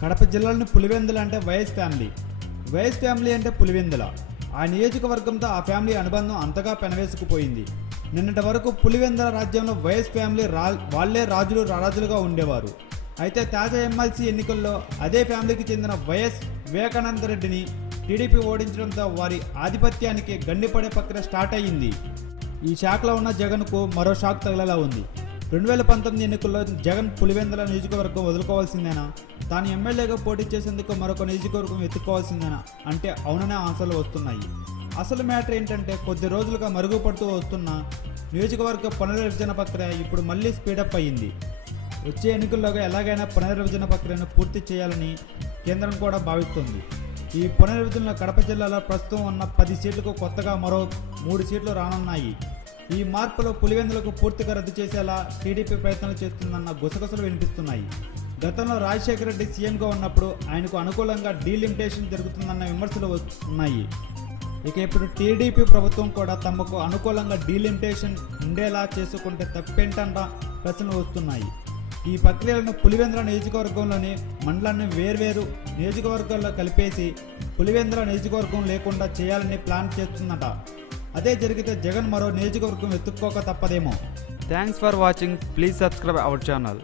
కడప జిల్లాలోని పులివెందుల అంటే YS family. YS family అంటే పులివెందుల. ఆ నియోజకవర్గంతో ఆ ఫ్యామిలీ అనుబంధం అంతగా పెనవేసుకుపోయింది. నిన్నటి వరకు పులివెందుల రాజ్యంలో వైఎస్ ఫ్యామిలీ వాళ్లే రాజులు రారాజులుగా ఉండేవారు. అయితే తాజా ఎమ్మెల్సీ ఎన్నికల్లో అదే ఫ్యామిలీకి చెందిన వైఎస్ వివేకానంద రెడ్డిని టీడీపీ ఓడించడంతో వారి ఆధిపత్యానికి గండిపడే ప్రక్రియ స్టార్ట్ అయ్యింది. ఈ షాక్లో ఉన్న జగన్కు మరో షాక్ తగిలేలా ఉంది. 2019 ఎన్నికల్లో జగన్ పులివెందుల నియోజకవర్గం వదులుకోవాల్సిందేనా, తాను ఎమ్మెల్యేగా పోటీ చేసేందుకు మరొక నియోజకవర్గం ఎత్తుకోవాల్సిందేనా అంటే అవుననే ఆన్సర్లు వస్తున్నాయి. అసలు మ్యాటర్ ఏంటంటే కొద్ది రోజులుగా మరుగుపడుతూ వస్తున్న నియోజకవర్గ పునర్విభజన ప్రక్రియ ఇప్పుడు మళ్ళీ స్పీడప్ అయ్యింది. వచ్చే ఎన్నికల్లోగా ఎలాగైనా పునర్విభజన ప్రక్రియను పూర్తి చేయాలని కేంద్రం కూడా భావిస్తోంది. ఈ పునర్విభజనలో కడప జిల్లాలో ప్రస్తుతం ఉన్న 10 సీట్లకు కొత్తగా మరో 3 సీట్లు రానున్నాయి. ఈ మార్పులో పులివెందులకు పూర్తిగా రద్దు చేసేలా టీడీపీ ప్రయత్నాలు చేస్తుందన్న గుసగుసలు వినిపిస్తున్నాయి. గతంలో రాజశేఖర రెడ్డి సీఎంగా ఉన్నప్పుడు ఆయనకు అనుకూలంగా డీలిమిటేషన్ జరుగుతుందన్న విమర్శలు ఉన్నాయి. ఇక ఇప్పుడు టీడీపీ ప్రభుత్వం కూడా తమకు అనుకూలంగా డీలిమిటేషన్ ఉండేలా చేసుకుంటే తప్పేంటన్న ప్రశ్నలు వస్తున్నాయి. ఈ ప్రక్రియలను పులివెందుల నియోజకవర్గంలోని మండలాన్ని వేర్వేరు నియోజకవర్గాల్లో కలిపేసి పులివెందుల నియోజకవర్గం లేకుండా చేయాలని ప్లాన్ చేస్తుందట. అదే జరిగితే జగన్ మరో నియోజకవర్గం ఎత్తుక్కోక తప్పదేమో. Thanks for watching. Please subscribe our channel.